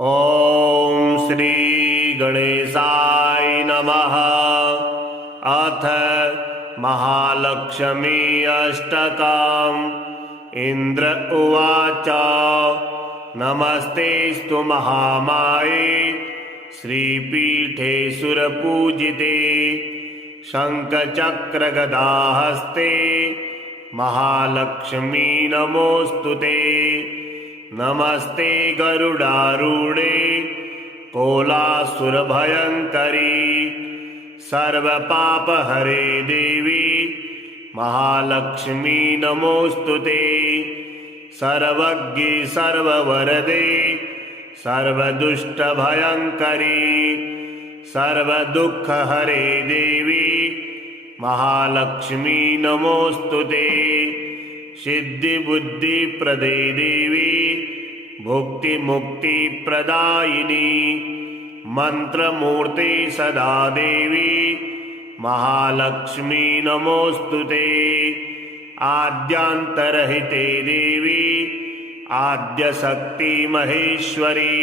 ॐ श्री गणेशाय नमः। अथ महालक्ष्मी अष्टकम्। इंद्र उवाच नमस्तेस्तु महामाये श्रीपीठे सुरपूजिते शङ्खचक्रगदाहस्ते महालक्ष्मी नमोऽस्तुते। नमस्ते गरुडारूढे कोलासुरभयङ्करी सर्वपापहरे देवी महालक्ष्मी नमोऽस्तुते। सर्वज्ञे सर्ववरदे सर्वदुष्टभयङ्करी सर्वदुःखहरे देवी महालक्ष्मी नमोऽस्तुते। सिद्धिबुद्धिप्रदे देवी भुक्तिमुक्तिप्रदायिनी मंत्रमूर्ति सदा देवी महालक्ष्मी नमोऽस्तुते। आद्यांतरहिते देवी आद्यशक्ति महेश्वरी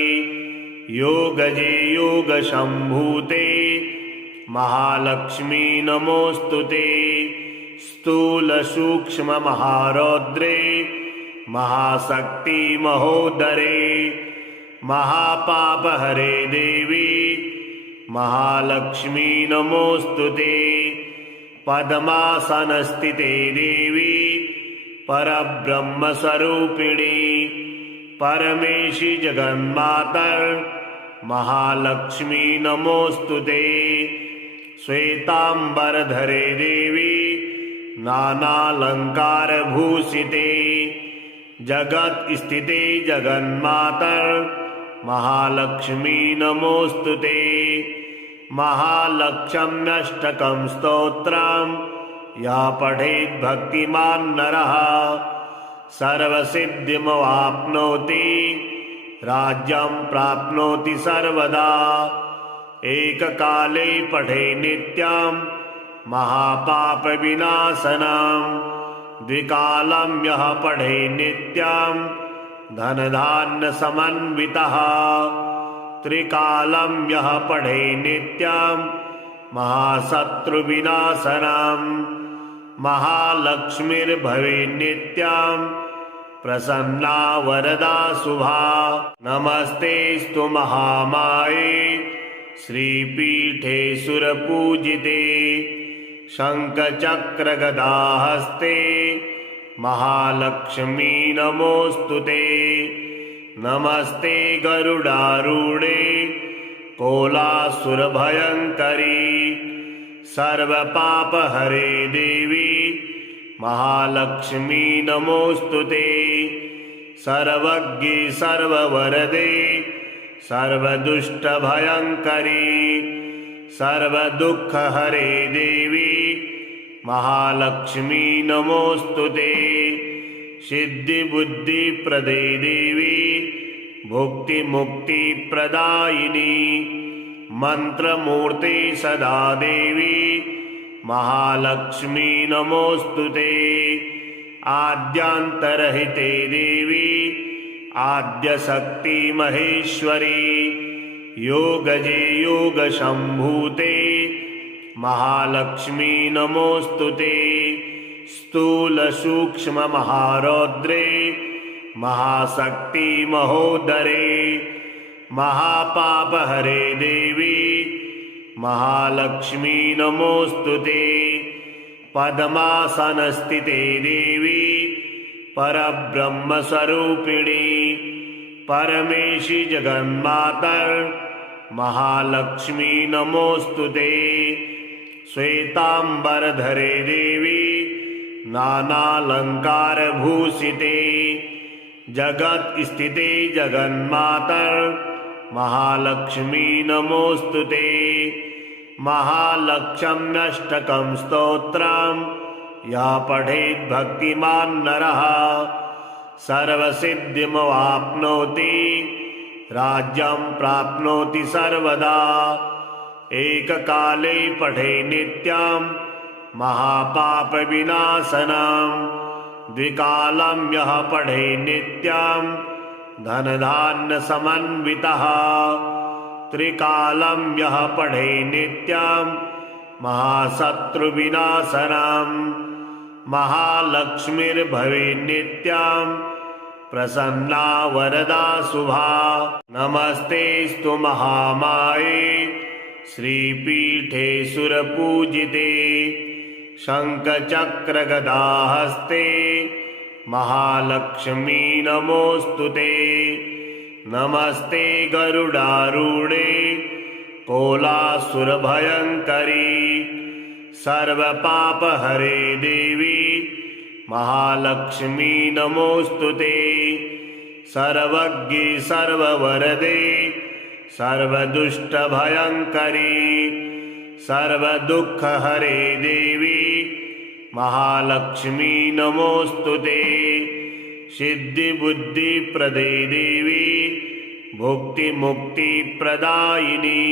योगजे योगशम्भूते महालक्ष्मी नमोऽस्तुते। स्थूल सूक्ष्म महारौद्रे महाशक्ति महोदरे महापापहरे देवी महालक्ष्मी नमोऽस्तुते। पद्मासनस्थिते देवी परब्रह्मस्वरूपिणी परमेशी जगन्मातर महालक्ष्मी नमोऽस्तुते। श्वेतांबरधरे देवी नानालंकारभूषिते जगत स्थिते जगन्मातर महालक्ष्मी नमोऽस्तुते। महालक्ष्म्यष्टकं स्तोत्रम् या पठेत् भक्तिमान् नरः सर्वसिद्धिमवाप्नोति राज्यं प्राप्नोति सर्वदा। एककाले पठे नित्यं महापापविनाशनम् द्विकालं यः पठे नित्यं धनधान्यसमन्वितः त्रिकालं यः पठे नित्यं महाशत्रुविनाशनम् महालक्ष्मीर्भवे नित्यं प्रसन्ना वरदा शुभा। नमस्तेस्तु महामाये श्रीपीठे सुरपूजिते शङ्खचक्रगदाहस्ते महालक्ष्मी नमोऽस्तुते। नमस्ते गरुडारूढे कोलासुरभयङ्करी सर्वपापहरे देवी महालक्ष्मी नमोऽस्तुते। सर्वज्ञे सर्ववरदे सर्वदुष्टभयङ्करी सर्वदुःखहरे देवी महालक्ष्मी नमोऽस्तुते। सिद्धिबुद्धिप्रदे देवी भुक्तिमुक्तिप्रदायिनी मंत्रमूर्ति सदा देवी महालक्ष्मी नमोऽस्तुते। आद्यांतरहिते देवी आद्यशक्ति महेश्वरी योगजे योगशम्भूते महालक्ष्मी नमोऽस्तुते। स्थूल सूक्ष्म महारौद्रे महाशक्ति महोदरे महापापहरे देवी महालक्ष्मी नमोऽस्तुते। पद्मासनस्थिते देवी परब्रह्मस्वरूपिणी परमेशी जगन्मातर महालक्ष्मी नमोऽस्तुते। श्वेतांबरधरे देवी नानालंकारभूषिते जगत स्थिते जगन्मातर महालक्ष्मी नमोऽस्तुते। महालक्ष्म्यष्टकं स्तोत्रम् या पठेत् भक्तिमान् नरः सर्वसिद्धिमवाप्नोति राज्यं प्राप्नोति सर्वदा। एककाले पठे नित्यं महापापविनाशनम् द्विकालं यः पठे नित्यं धनधान्यसमन्वितः त्रिकालं यः पठे नित्यं महाशत्रुविनाशनं महालक्ष्मीर्भवेन्नित्यं प्रसन्ना वरदा शुभा। नमस्तेस्तु महामाये श्रीपीठे सुरपूजिते शङ्खचक्रगदाहस्ते महालक्ष्मी नमोऽस्तुते। नमस्ते गरुडारूढे कोलासुरभयङ्करी सर्वपापहरे देवी महालक्ष्मी नमोऽस्तुते। सर्वज्ञे सर्ववरदे सर्वदुष्टभयङ्करी सर्वदुःखहरे देवी महालक्ष्मी नमोऽस्तुते। सिद्धिबुद्धिप्रदे देवी भुक्तिमुक्तिप्रदायिनी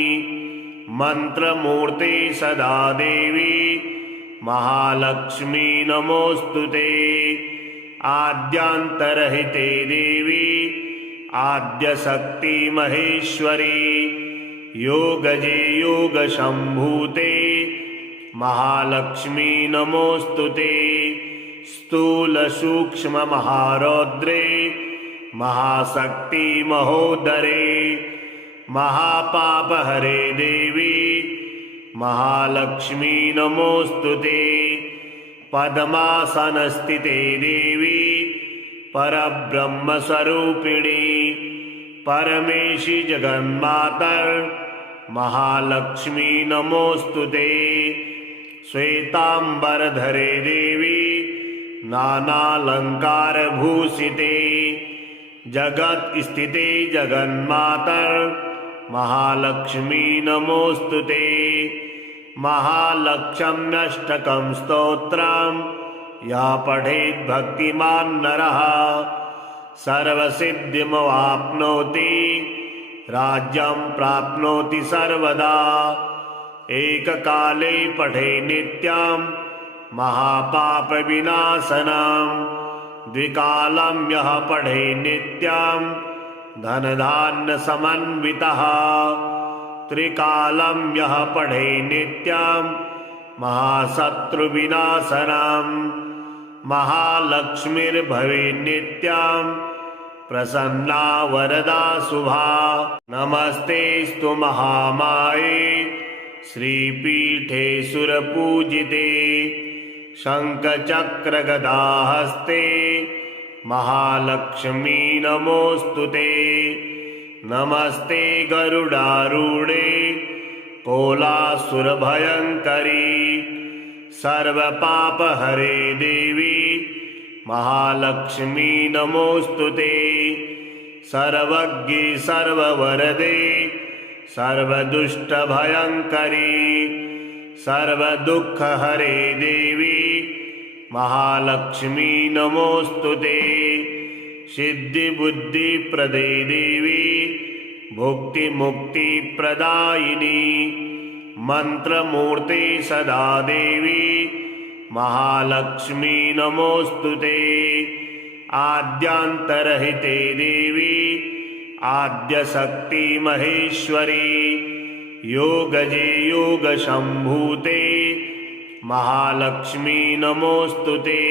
मन्त्रमूर्ते सदा देवी महालक्ष्मी नमोऽस्तुते। आद्यान्तरहिते देवी आद्यशक्ति महेश्वरी योगजे योगशम्भूते महालक्ष्मी नमोऽस्तुते। स्थूलसूक्ष्ममहारौद्रे महाशक्ति महोदरे महापापहरे देवी महालक्ष्मी नमोऽस्तुते। पद्मासनस्थिते देवी परब्रह्मस्वरूपिणी परमेशि जगन्मातर महालक्ष्मी नमोऽस्तुते। श्वेतांबरधरे देवी नानालंकारभूषिते जगत्स्थिते जगन्मातर महालक्ष्मी नमोऽस्तुते। महालक्ष्म्यष्टकं स्तोत्रं या पठेत् भक्तिमान् नरः सर्वसिद्धिमवाप्नोति राज्यं प्राप्नोति सर्वदा। एककाले पठे नित्यं महापापविनाशनं द्विकालं यः पठे नित्यं धनधान्यसमन्वितः त्रिकालं यः पठे नित्यं महाशत्रुविनाशनं महालक्ष्मीर्भवेन्नित्यं प्रसन्ना वरदा शुभा। नमस्तेस्तु महामाये श्रीपीठे सुरपूजिते शङ्खचक्रगदाहस्ते महालक्ष्मी नमोऽस्तुते। नमस्ते गरुडारूढे कोलासुरभयङ्करी सर्वपापहरे देवी महालक्ष्मी नमोऽस्तुते। सर्वज्ञे सर्ववरदे सर्वदुष्टभयङ्करी सर्वदुःखहरे देवी महालक्ष्मी नमोऽस्तुते। सिद्धिबुद्धिप्रदे देवी भुक्तिमुक्तिप्रदायिनी मन्त्रमूर्ते सदा देवी महालक्ष्मी नमोऽस्तुते। आद्यान्तरहिते देवी आद्यशक्ति महेश्वरी योगजे योगशम्भूते महालक्ष्मी नमोऽस्तुते।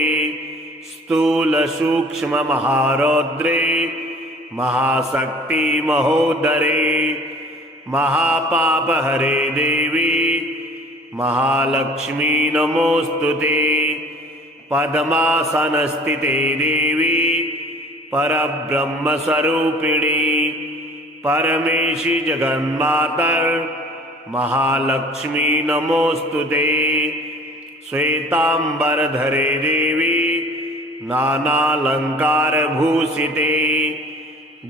स्थूलसूक्ष्ममहारौद्रे महाशक्ति महोदरे महापापहरे देवी महालक्ष्मी नमोऽस्तुते। पद्मासनस्थिते देवी परब्रह्मस्वरूपिणी परमेशि जगन्मातर महालक्ष्मी नमोऽस्तुते। श्वेतांबरधरे देवी नानालंकारभूषिते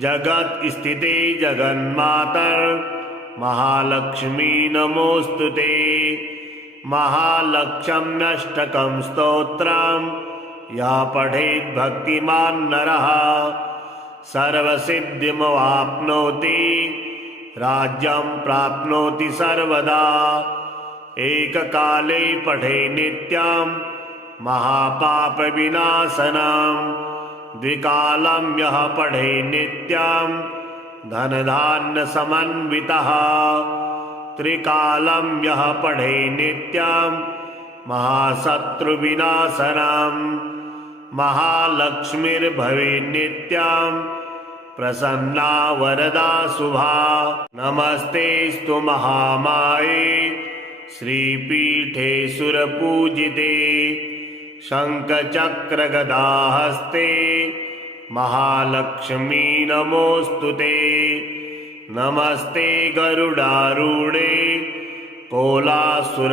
जगत्स्थिते जगन्मातर महालक्ष्मी नमोऽस्तुते। महालक्ष्म्यष्टकं स्तोत्रं या पठेत् भक्तिमान् नरः सर्वसिद्धिमवाप्नोति राज्यं प्राप्नोति सर्वदा। एककाले पठे नित्यं महापापविनाशनं द्विकालं यः पठे नित्यं धनधान्यसमन्वितः त्रिकालं यः पठे नित्यं महाशत्रुविनाशनं महालक्ष्मीर्भवेन्नित्यं प्रसन्ना वरदा शुभा। नमस्तेस्तु महामाये श्रीपीठे सुरपूजिते शङ्खचक्रगदाहस्ते महालक्ष्मी नमोऽस्तुते। नमस्ते गरुडारूढे कोलासुरभयङ्करी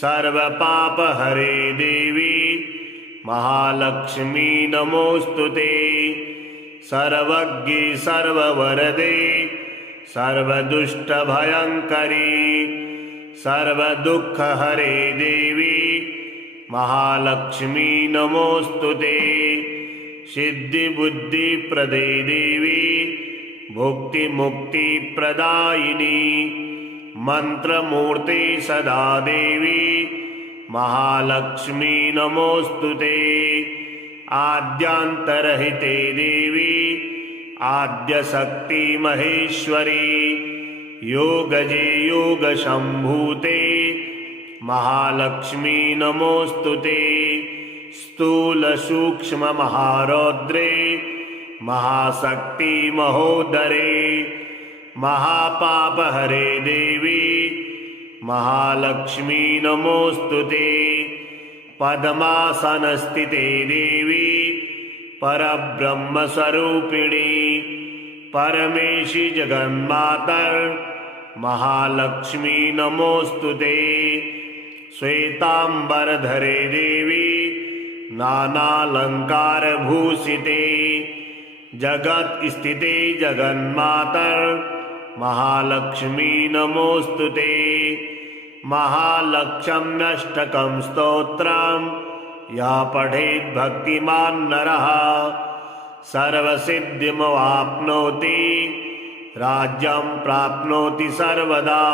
सर्वपापहरे देवी महालक्ष्मी नमोऽस्तुते। सर्वज्ञे सर्ववरदे सर्वदुष्टभयङ्करी सर्वदुःखहरे देवी महालक्ष्मी नमोऽस्तुते। सिद्धिबुद्धिप्रदे देवी भुक्तिमुक्तिप्रदायिनी मन्त्रमूर्ते सदा देवी महालक्ष्मी नमोऽस्तुते। आद्यान्तरहिते देवी आद्यशक्ति महेश्वरी योगजे योगशम्भूते महालक्ष्मी नमोऽस्तुते। स्थूलसूक्ष्ममहारौद्रे महाशक्ति महोदरे महापापहरे देवी महालक्ष्मी नमोऽस्तुते। पद्मासनस्थिते देवी परब्रह्मस्वरूपिणी परमेशि जगन्मातर् महालक्ष्मी नमोऽस्तुते। श्वेताम्बरधरे देवी नानालङ्कारभूषिते जगत्स्थिते जगन्मातर् महालक्ष्मी नमोऽस्तुते। महालक्ष्म्यष्टकं स्तोत्रं या पठेत् भक्तिमान् नरः सर्वसिद्धिमवाप्नोति राज्यं प्राप्नोति सर्वदा।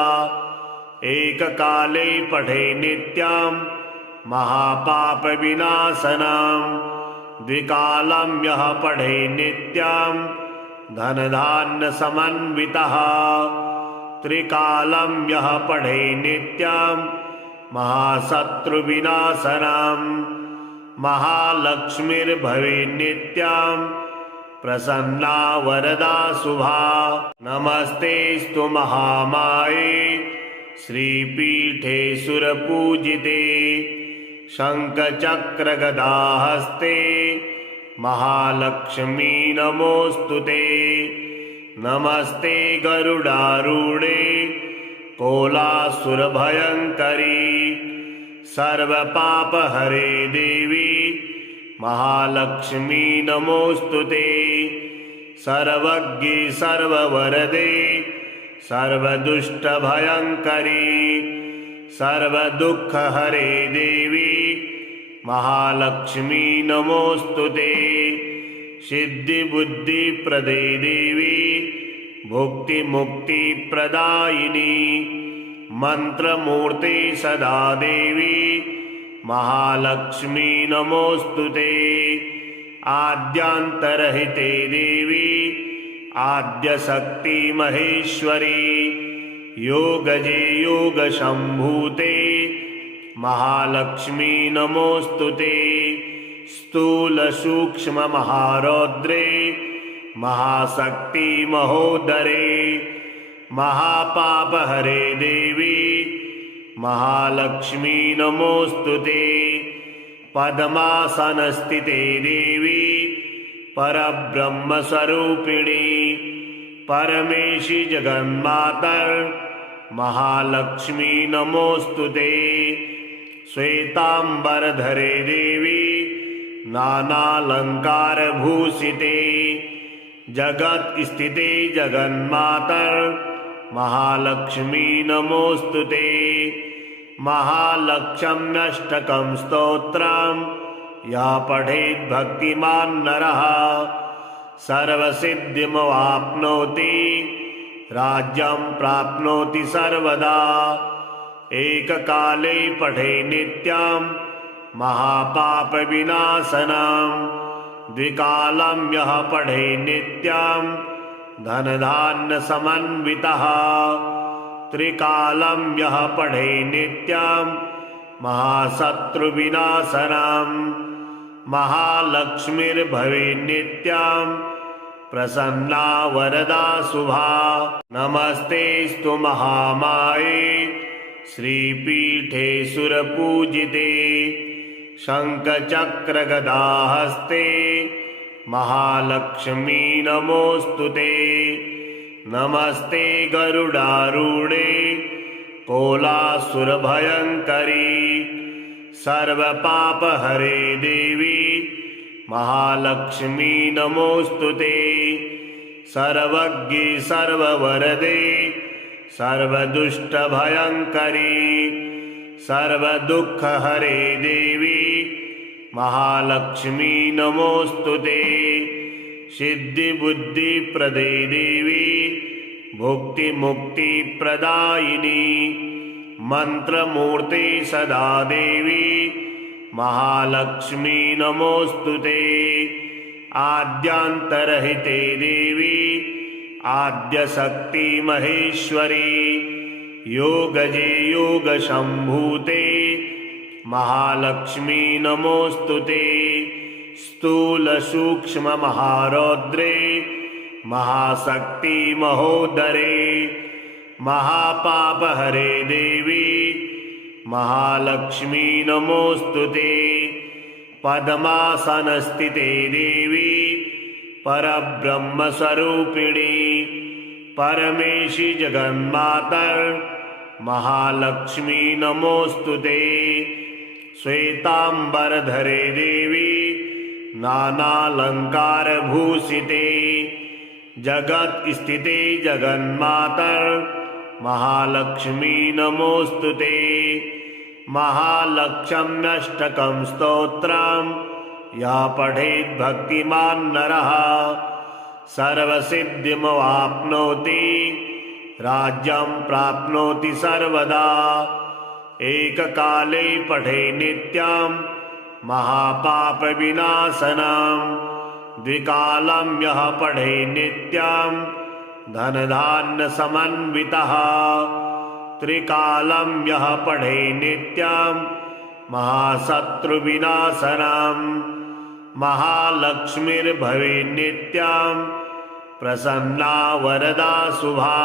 एककाले पठे नित्यं महापापविनाशनं द्विकालं यः पठे नित्यं धनधान्यसमन्वितः त्रिकालं यः पठे नित्यं महाशत्रुविनाशनं महालक्ष्मीर्भवेन्नित्यं प्रसन्ना वरदा शुभा। नमस्तेस्तु महामाये श्रीपीठे सुरपूजिते शङ्खचक्रगदाहस्ते महालक्ष्मी नमोऽस्तुते। नमस्ते गरुडारूढे कोलासुरभयङ्करी सर्वपापहरे देवी महालक्ष्मी नमोऽस्तुते। सर्वज्ञे सर्ववरदे सर्वदुष्टभयङ्करी सर्वदुःखहरे देवी महालक्ष्मी नमोऽस्तुते। सिद्धिबुद्धिप्रदे देवी भुक्तिमुक्तिप्रदायिनी मन्त्रमूर्ते सदा देवी महालक्ष्मी नमोऽस्तुते। आद्यान्तरहिते देवी आद्यशक्ति महेश्वरी योगजे योगशम्भूते महालक्ष्मी नमोऽस्तुते। स्थूलसूक्ष्ममहारौद्रे महाशक्ति महोदरे महापापहरे देवी महालक्ष्मी नमोऽस्तुते। पद्मासनस्थिते देवी परब्रह्मस्वरूपिणी परमेशि जगन्मातर् महालक्ष्मी नमोऽस्तुते। श्वेताम्बरधरे देवी नानालङ्कारभूषिते जगत्स्थिते जगन्मातर् महालक्ष्मी नमोऽस्तुते। महालक्ष्म्यष्टकं स्तोत्रं या पठेत् भक्तिमान् नरः सर्वसिद्धिमवाप्नोति राज्यं प्राप्नोति सर्वदा। एककाले पठे नित्यं महापापविनाशनम् द्विकालं यः पठे नित्यं धनधान्यसमन्वितः त्रिकालं यः पठे नित्यं महाशत्रुविनाशनम् महालक्ष्मीर्भवेत् नित्यं प्रसन्ना वरदा शुभा। नमस्तेस्तु महामाये श्रीपीठे सुरपूजिते शङ्खचक्रगदाहस्ते महालक्ष्मी नमोऽस्तु ते। नमस्ते गरुडारूढे कोलासुरभयङ्करी सर्वपापहरे देवी महालक्ष्मी नमोऽस्तु ते। सर्वज्ञे सर्ववरदे सर्वदुष्टभयङ्करी सर्वदुःखहरे देवी महालक्ष्मी नमोऽस्तु ते। सिद्धिबुद्धिप्रदे देवी भुक्तिमुक्तिप्रदायिनी मंत्रमूर्ति सदा देवी महालक्ष्मी नमोऽस्तु ते। आद्यांतरहिते देवी आद्यशक्ति महेश्वरी योगजे योगशम्भूते महालक्ष्मी नमोऽस्तु ते। स्थूलसूक्ष्ममहारौद्रे महाशक्ति महोदरे महापापहरे देवी महालक्ष्मी नमोऽस्तु ते। पद्मासनस्थिते देवी परब्रह्मस्वरूपिणी परमेशि जगन्मातर महालक्ष्मी नमोऽस्तु ते। श्वेतांबरधरे देवी नानालंकारभूषिते जगत स्थिते जगन्मातर महालक्ष्मी नमोऽस्तु ते। महालक्ष्म्यष्टकं स्तोत्रं या पठेत् भक्तिमान् नरः सर्वसिद्धिमवाप्नोति राज्यं प्राप्नोति सर्वदा। एककाले पठे नित्यं महापापविनाशनम् द्विकालं यः पठे नित्यं धनधान्यसमन्वितः त्रिकालं यः पठे नित्यं महाशत्रुविनाशनम् महालक्ष्मीर्भवेत् नित्यं प्रसन्ना वरदा शुभा।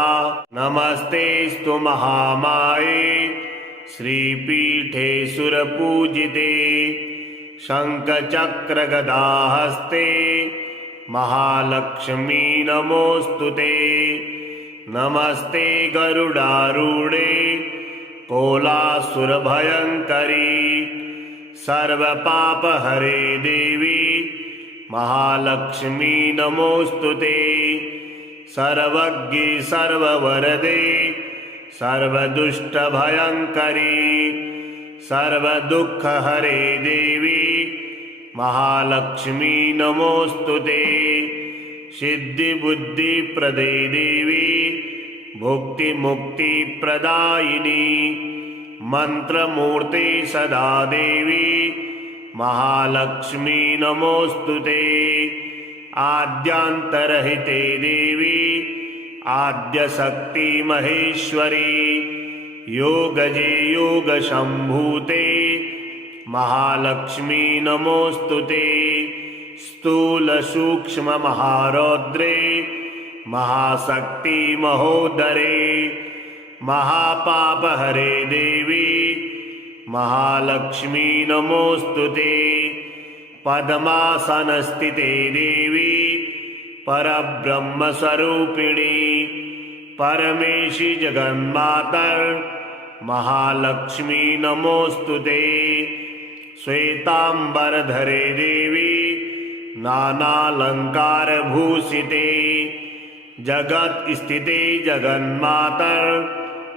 नमस्तेस्तु महामाये श्रीपीठे सुरपूजिते शङ्खचक्रगदाहस्ते महालक्ष्मी नमोऽस्तु ते। नमस्ते गरुडारूढे कोलासुरभयङ्करी सर्वपापहरे देवी महालक्ष्मी नमोऽस्तु ते। सर्वज्ञे सर्ववरदे सर्वदुष्टभयङ्करी सर्वदुःखहरे देवी महालक्ष्मी नमोऽस्तु ते। सिद्धिबुद्धिप्रदे देवी भुक्तिमुक्तिप्रदायिनी मंत्रमूर्ति सदा देवी महालक्ष्मी नमोऽस्तु ते। आद्यांतरहिते देवी आद्यशक्ति महेश्वरी योगजे योगशम्भूते महालक्ष्मी नमोऽस्तु ते। स्थूलसूक्ष्ममहारौद्रे महाशक्ति महोदरे महापापहरे देवी महालक्ष्मी नमोऽस्तु ते। पद्मासनस्थिते देवी परब्रह्मस्वरूपिणी परमेशि जगन्मातर महालक्ष्मी नमोऽस्तु ते। श्वेतांबरधरे देवी नानालंकारभूषिते जगत स्थिते जगन्मातर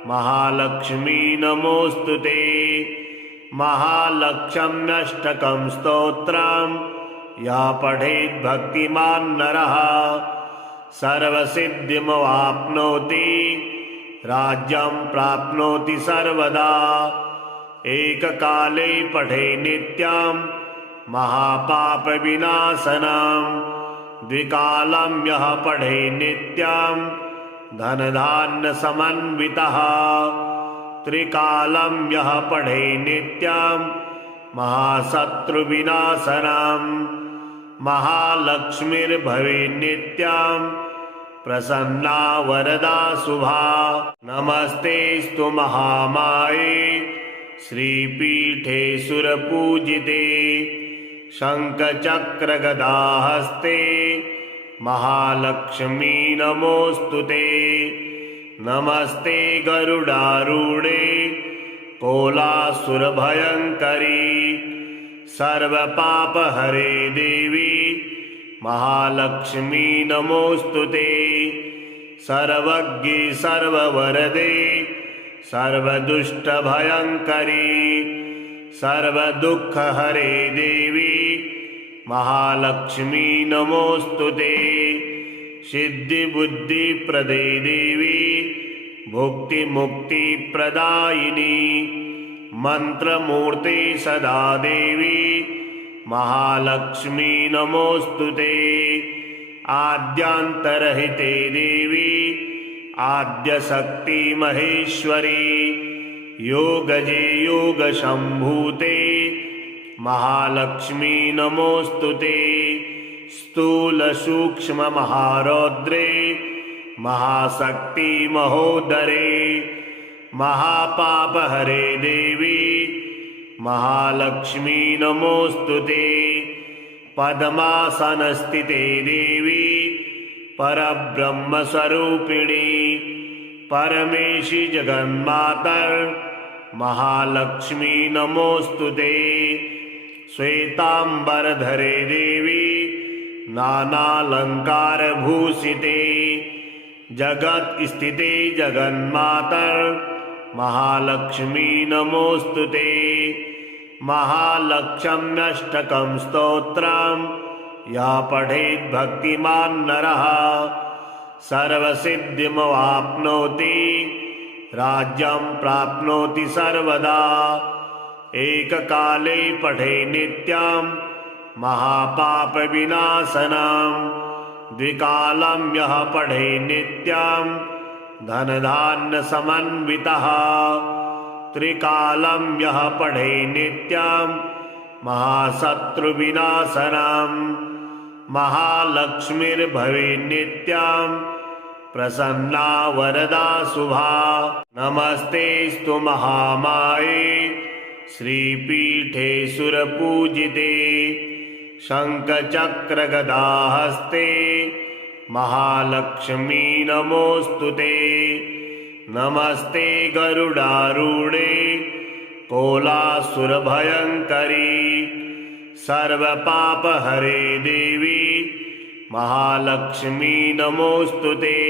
महालक्ष्मी नमोऽस्तु ते। महालक्ष्म्यष्टकं स्तोत्रं या पठेत् भक्तिमान् नरः सर्वसिद्धिमवाप्नोति राज्यं प्राप्नोति सर्वदा। एककाले पठे नित्यां महापापविनाशनां द्विकालं यः पठे नित्यां धनधान्यसमन्वितः त्रिकालं यः पठे नित्यां महाशत्रुविनाशनां महालक्ष्मीर्भवेन्नित्यां प्रसन्ना वरदा शुभा। नमस्तेस्तु महामाये श्रीपीठे सुरपूजिते शङ्खचक्रगदाहस्ते महालक्ष्मी नमोऽस्तुते। नमस्ते गरुडारूढे कोलासुरभयङ्करी सर्वपापहरे देवी महालक्ष्मी नमोऽस्तुते। सर्वज्ञे सर्ववरदे सर्वदुष्टभयङ्करी सर्वदुःखहरे देवी महालक्ष्मी नमोऽस्तुते। सिद्धिबुद्धिप्रदे देवी भुक्तिमुक्तिप्रदायिनी मन्त्रमूर्ते सदा देवी महालक्ष्मी नमोऽस्तुते। आद्यान्तरहिते देवी आद्यशक्ति महेश्वरी योगजे योगशम्भूते महालक्ष्मी नमोऽस्तुते। स्थूलसूक्ष्ममहारौद्रे महाशक्ति महोदरे महापापहरे देवी महालक्ष्मी नमोऽस्तुते। पद्मासनस्थिते देवी परब्रह्मस्वरूपिणी परमेशी जगन्मातर महालक्ष्मी नमोऽस्तुते। श्वेतांबरधरे देवी नानालंकारभूषिते जगत्स्थिते जगन्मातर महालक्ष्मी नमोऽस्तुते। महालक्ष्म्यष्टकं स्तोत्रं या पठेत् भक्तिमान् नरः सर्वसिद्धिमवाप्नोति राज्यं प्राप्नोति सर्वदा। एककाले पठे नित्यां महापापविनाशनां द्विकालं यः पठे नित्यां धनधान्यसमन्वितः त्रिकालं यः पठे नित्यां महाशत्रुविनाशनां महालक्ष्मीर्भवेन्नित्यां प्रसन्ना वरदा शुभा। नमस्तेस्तु महामाये श्रीपीठे सुरपूजिते शङ्खचक्रगदाहस्ते महालक्ष्मी नमोऽस्तुते। नमस्ते गरुडारूढे कोलासुरभयङ्करी सर्वपापहरे देवी महालक्ष्मी नमोऽस्तुते।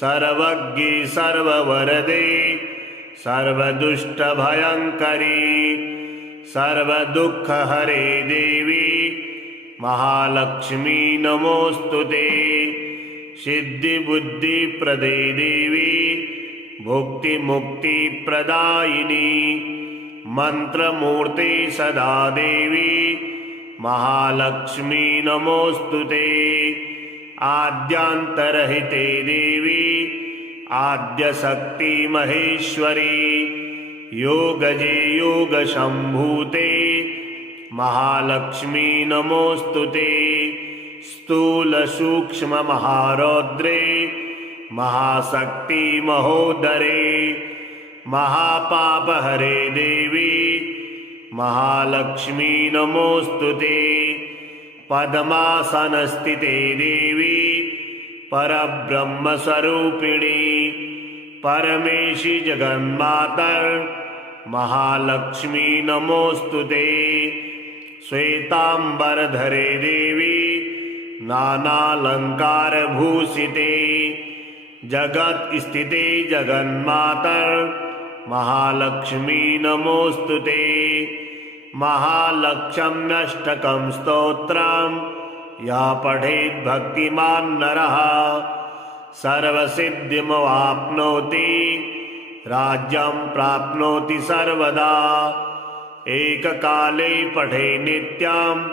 सर्वज्ञे सर्ववरदे सर्वदुष्टभयङ्करी सर्वदुःखहरे देवी महालक्ष्मी नमोऽस्तुते। सिद्धिबुद्धिप्रदे देवी भुक्तिमुक्तिप्रदायिनी मन्त्रमूर्ते सदा देवी महालक्ष्मी नमोऽस्तुते। आद्यान्तरहिते देवी आद्यशक्ति महेश्वरी योगजे योगशम्भूते महालक्ष्मी नमोऽस्तुते। स्थूलसूक्ष्ममहारौद्रे महाशक्ति महोदरे महापापहरे देवी महालक्ष्मी नमोऽस्तुते। पद्मासनस्थिते देवी परब्रह्मस्वरूपिणी परमेशी जगन्मातर महालक्ष्मी नमोऽस्तुते। श्वेतांबरधरे देवी नानालंकारभूषिते जगत्स्थिते जगन्मातर महालक्ष्मी नमोऽस्तुते। महालक्ष्म्यष्टकं स्तोत्रं या पठेत् भक्तिमान् नरः सर्वसिद्धिमवाप्नोति राज्यं प्राप्नोति सर्वदा। एककाले पठे नित्यं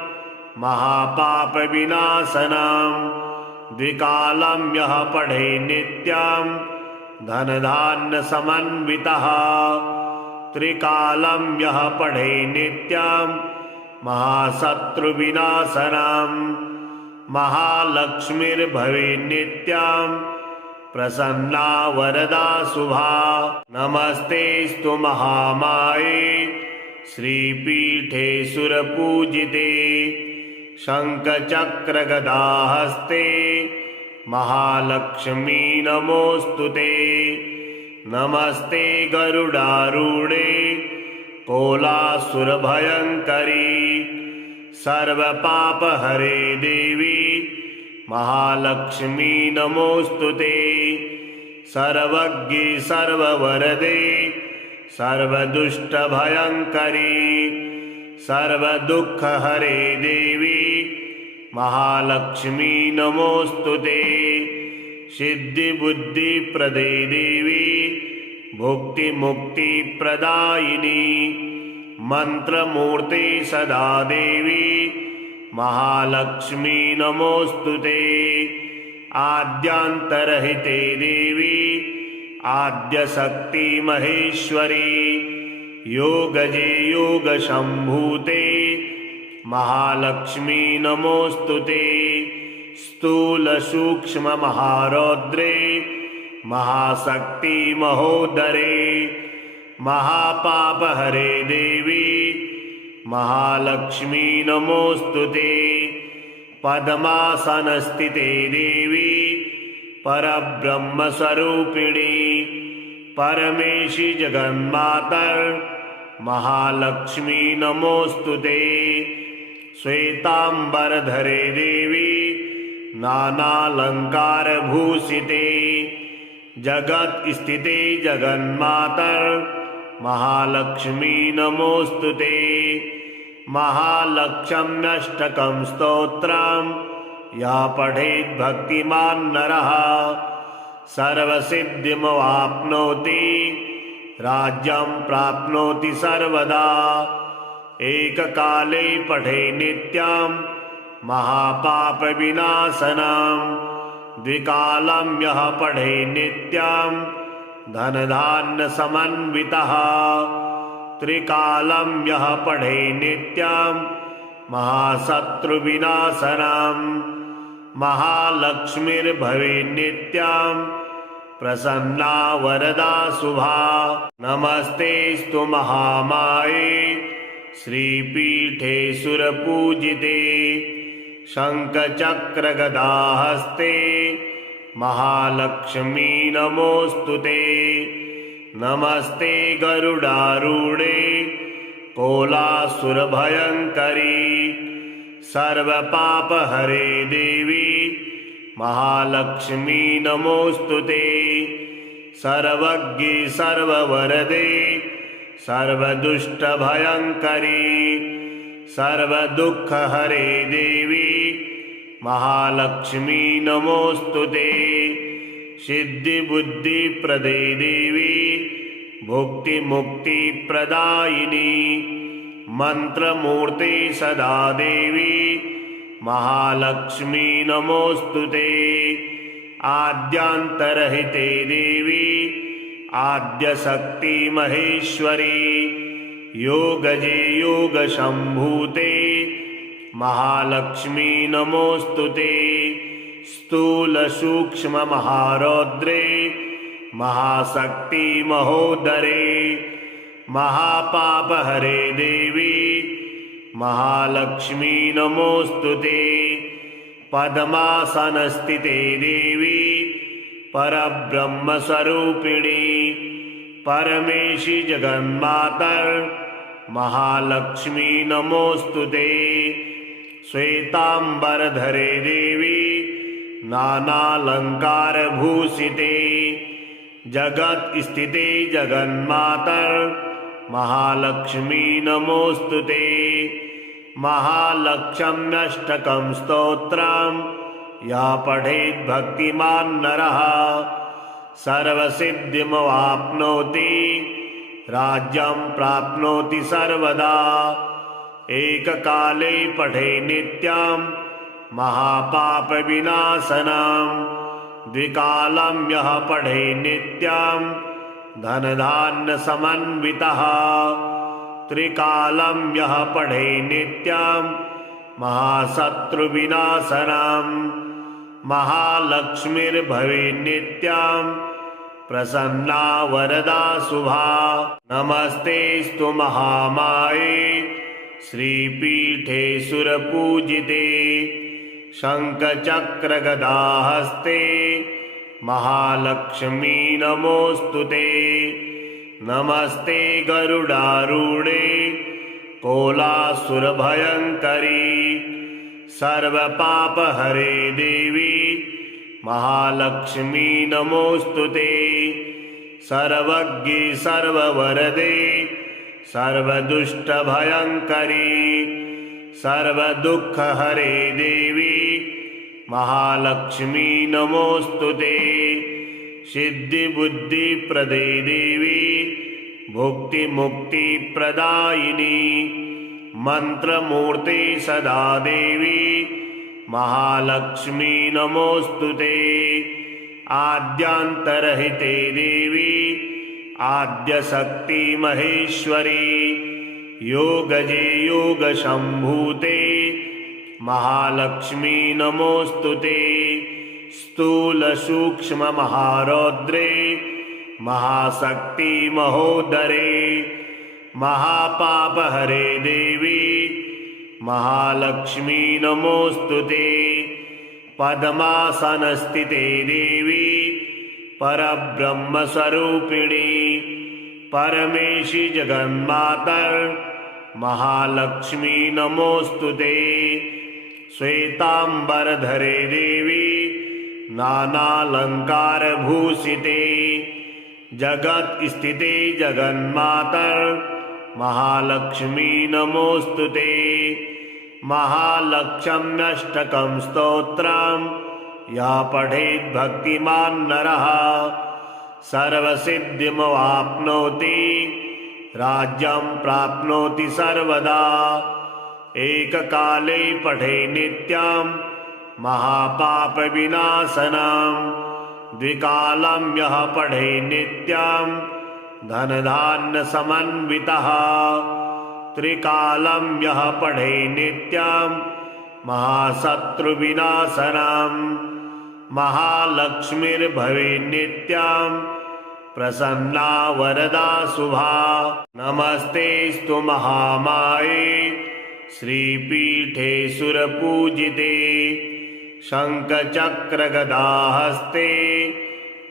महापापविनाशनं। द्विकालं यः पठे नित्यं धनधान्यसमन्वितः। त्रिकालं यः पठे नित्यं महाशत्रुविनाशनं। महालक्ष्मीर्भवेत् नित्यं प्रसन्ना वरदा शुभा। नमस्तेस्तु महामाये श्रीपीठे सुरपूजिते। शङ्खचक्रगदाहस्ते महालक्ष्मी नमोऽस्तुते। नमस्ते गरुडारूढे कोलासुरभयङ्करी। सर्वपापहरे देवी महालक्ष्मी नमोऽस्तुते। सर्वज्ञे सर्ववरदे सर्वदुष्टभयङ्करी। सर्वदुःखहरे देवी महालक्ष्मी नमोऽस्तुते। सिद्धिबुद्धिप्रदे देवी भुक्तिमुक्तिप्रदायिनी। मन्त्रमूर्ते सदा देवी महालक्ष्मी नमोऽस्तुते। आद्यान्तरहिते देवी आद्यशक्ति महेश्वरी। योगजे योगशम्भूते महालक्ष्मी नमोऽस्तुते। स्थूलसूक्ष्ममहारौद्रे महाशक्ति महोदरे। महापापहरे देवी महालक्ष्मी नमोऽस्तुते। पद्मासनस्थिते देवी परब्रह्मस्वरूपिणी। परमेशि जगन्मातर् महालक्ष्मी नमोऽस्तुते। श्वेताम्बरधरे देवी नानालङ्कारभूषिते। जगत्स्थिते जगन्मातर् महालक्ष्मी नमोऽस्तुते। महालक्ष्म्यष्टकं स्तोत्रं या पठेत् भक्तिमान् नरः सर्वसिद्धिमवाप्नोति। राज्यं प्राप्नोति सर्वदा। एककाले पठे नित्यं महापापविनाशनं। द्विकालं यः पठे नित्यं धनधान्यसमन्वितः। त्रिकालं यः पठे नित्यं महाशत्रुविनाशनं। महालक्ष्मीर्भवेत् नित्यं प्रसन्ना वरदा शुभा। नमस्तेस्तु महामाये श्रीपीठे सुरपूजिते। शङ्खचक्रगदाहस्ते महालक्ष्मी नमोऽस्तुते। नमस्ते गरुडारूढे कोलासुरभयङ्करी। सर्वपापहरे देवी महालक्ष्मी नमोऽस्तुते। सर्वज्ञे सर्ववरदे सर्वदुष्टभयङ्करी। सर्वदुःखहरे देवी महालक्ष्मी नमोऽस्तुते। सिद्धिबुद्धिप्रदे देवी भुक्तिमुक्तिप्रदायिनी। मन्त्रमूर्ते सदा देवी महालक्ष्मी नमोऽस्तुते। आद्यान्तरहिते देवी आद्यशक्ति महेश्वरी। योगजे योगशम्भूते महालक्ष्मी नमोऽस्तुते। स्थूलसूक्ष्ममहारौद्रे महाशक्ति महोदरे। महापापहरे देवी महालक्ष्मी नमोऽस्तुते। पद्मासनस्थिते देवी परब्रह्मस्वरूपिणी। परमेशि जगन्मातर् महालक्ष्मी नमोऽस्तुते। श्वेताम्बरधरे देवी नानालङ्कारभूषिते। जगत्स्थिते जगन्मातर् महालक्ष्मी नमोऽस्तुते। महालक्ष्म्यष्टकं स्तोत्रं या पठेत् भक्तिमान् नरः सर्वसिद्धिमवाप्नोति राज्यं प्राप्नोति सर्वदा। एककाले पठे नित्यं महापापविनाशनं द्विकालं यः पठे नित्यं धनधान्यसमन्वितः त्रिकालं यः पठे नित्यं महाशत्रुविनाशनं महालक्ष्मीर्भवे नित्यं प्रसन्ना वरदा शुभा। नमस्तेस्तु महामाये श्रीपीठे सुरपूजिते शङ्खचक्रगदाहस्ते महालक्ष्मी नमोऽस्तुते। नमस्ते गरुडारूढे कोलासुरभयङ्करी सर्वपापहरे देवी महालक्ष्मी नमोऽस्तुते। सर्वज्ञे सर्ववरदे सर्वदुष्टभयङ्करी सर्वदुःखहरे देवी महालक्ष्मी नमोऽस्तुते। सिद्धिबुद्धिप्रदे देवी भुक्तिमुक्तिप्रदायिनी मंत्रमूर्ते सदा देवी महालक्ष्मी नमोऽस्तुते। आद्यांतरहिते देवी आद्यशक्ति महेश्वरी योगजे योगशम्भूते महालक्ष्मी नमोऽस्तुते। स्थूलसूक्ष्ममहारौद्रे महाशक्ति महोदरे महापापहरे देवी महालक्ष्मी नमोऽस्तुते। पद्मासनस्थिते देवी परब्रह्मस्वरूपिणी परमेशी जगन्मातर महालक्ष्मी नमोऽस्तुते। श्वेतांबरधरे देवी नानालंकारभूषिते जगत स्थिते जगन्मातर महालक्ष्मी नमोऽस्तुते। महालक्ष्म्यष्टकं स्तोत्रं यः पठेत् भक्तिमान् नरः सर्वसिद्धिमवाप्नोति राज्यं प्राप्नोति सर्वदा। एककाले पठे नित्यं महापापविनाशनं द्विकालं यः पठे नित्यं धनधान्यसमन्वितः त्रिकालं यः पठे नित्यं महाशत्रुविनाशनं महालक्ष्मीर्भवे नित्यं प्रसन्ना वरदा शुभा। नमस्तेस्तु महामाये श्रीपीठे सुरपूजिते शङ्खचक्रगदाहस्ते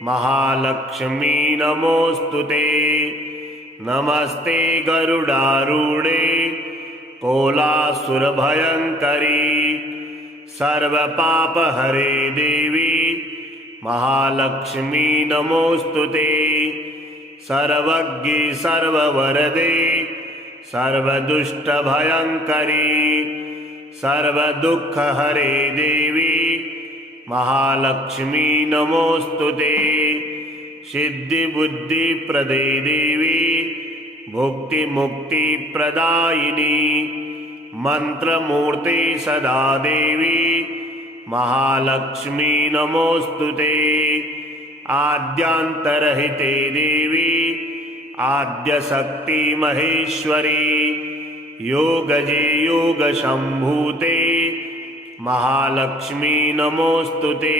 महालक्ष्मी नमोऽस्तुते। नमस्ते गरुडारूढे कोलासुरभयङ्करी सर्वपापहरे देवी महालक्ष्मी नमोऽस्तुते। सर्वज्ञे सर्ववरदे सर्वदुष्टभयङ्करी सर्वदुःखहरे देवी महालक्ष्मी नमोऽस्तुते। सिद्धिबुद्धिप्रदे देवी भुक्तिमुक्तिप्रदायिनी मंत्रमूर्ते सदा देवी महालक्ष्मी नमोऽस्तुते। आद्यांतरहिते देवी आद्यशक्ति महेश्वरी योगजे योगशम्भूते महालक्ष्मी नमोऽस्तुते।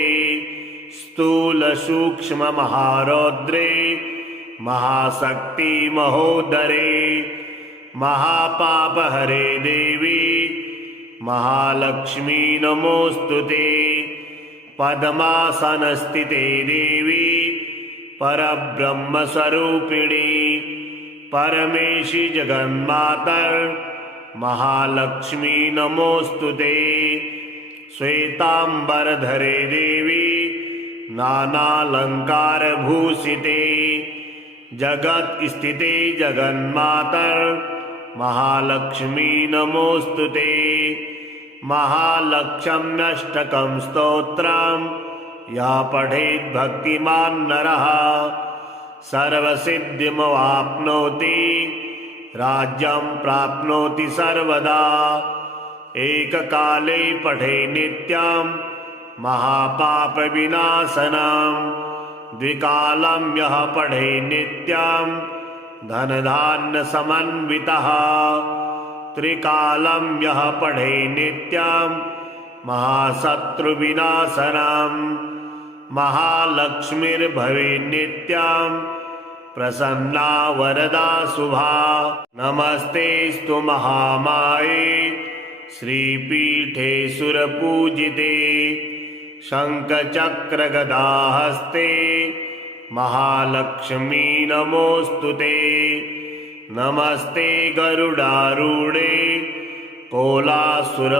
स्थूलसूक्ष्ममहारौद्रे महाशक्ति महोदरे महापापहरे देवी महालक्ष्मी नमोऽस्तुते। पद्मासनस्थिते देवी परब्रह्मस्वरूपिणी परमेशी जगन्मातर महालक्ष्मी नमोऽस्तुते। श्वेतांबरधरे देवी नानालंकारभूषिते जगत स्थिते जगन्मातर महालक्ष्मी नमोऽस्तुते। महालक्ष्म्यष्टकं स्तोत्रं या पठेत् भक्तिमान् नरः सर्वसिद्धिमवाप्नोति राज्यं प्राप्नोति सर्वदा। एककाले पठे नित्यं महापापविनाशनं द्विकालं यः पठे नित्यं धनधान्यसमन्वितः त्रिकालं यः पठे नित्यं महाशत्रुविनाशनं महालक्ष्मीर्भवे नित्यं प्रसन्ना वरदा शुभा। नमस्तेस्तु महामाये श्रीपीठे सुरपूजिते शङ्खचक्रगदाहस्ते महालक्ष्मी नमोऽस्तुते। नमस्ते गरुडारूढे कोलासुरभयङ्करी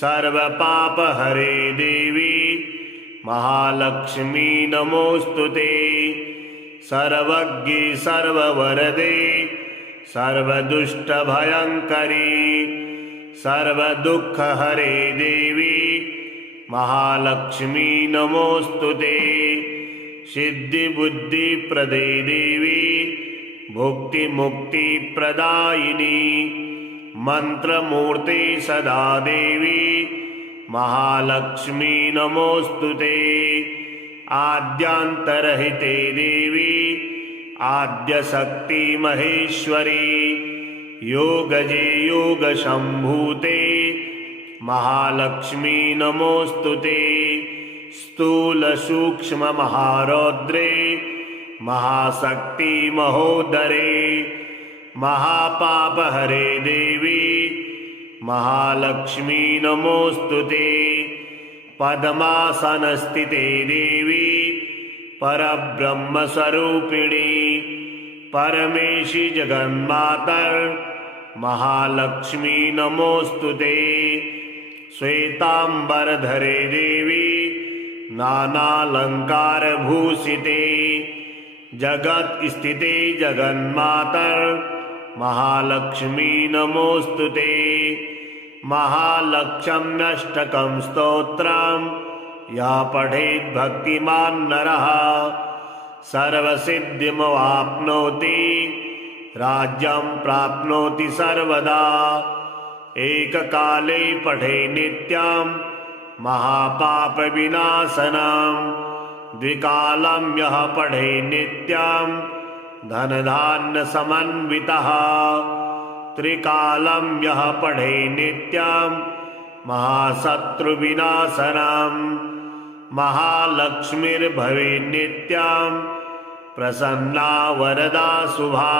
सर्वपापहरे देवी महालक्ष्मी नमोऽस्तुते। सर्वज्ञे सर्ववरदे सर्वदुष्टभयङ्करी सर्वदुःखहरे देवी महालक्ष्मी नमोऽस्तुते। सिद्धिबुद्धिप्रदे देवी भुक्तिमुक्तिप्रदायिनी मंत्रमूर्ते सदा देवी महालक्ष्मी नमोऽस्तुते। आद्यांतरहिते देवी आद्यशक्ति महेश्वरी योगजे योगशम्भूते महालक्ष्मी नमोऽस्तुते। स्थूलसूक्ष्ममहारौद्रे महाशक्ति महोदरे महापापहरे देवी महालक्ष्मी नमोऽस्तुते। पद्मासनस्थिते देवी परब्रह्मस्वरूपिणी परमेशी जगन्मातर महालक्ष्मी नमोऽस्तुते। श्वेतांबरधरे देवी नानालंकारभूषिते जगत्स्थिते जगन्मातर महालक्ष्मी नमोऽस्तुते। महालक्ष्म्यष्टकं स्तोत्रं या पठेत् भक्तिमान् नरः सर्वसिद्धिमवाप्नोति राज्यं प्राप्नोति सर्वदा। एककाले पठे नित्यं महापापविनाशनं द्विकालं यः पठे नित्यं धनधान्यसमन्वितः त्रिकालं यः पठे नित्यं महाशत्रुविनाशनं महालक्ष्मीर्भवे नित्यं प्रसन्ना वरदा शुभा।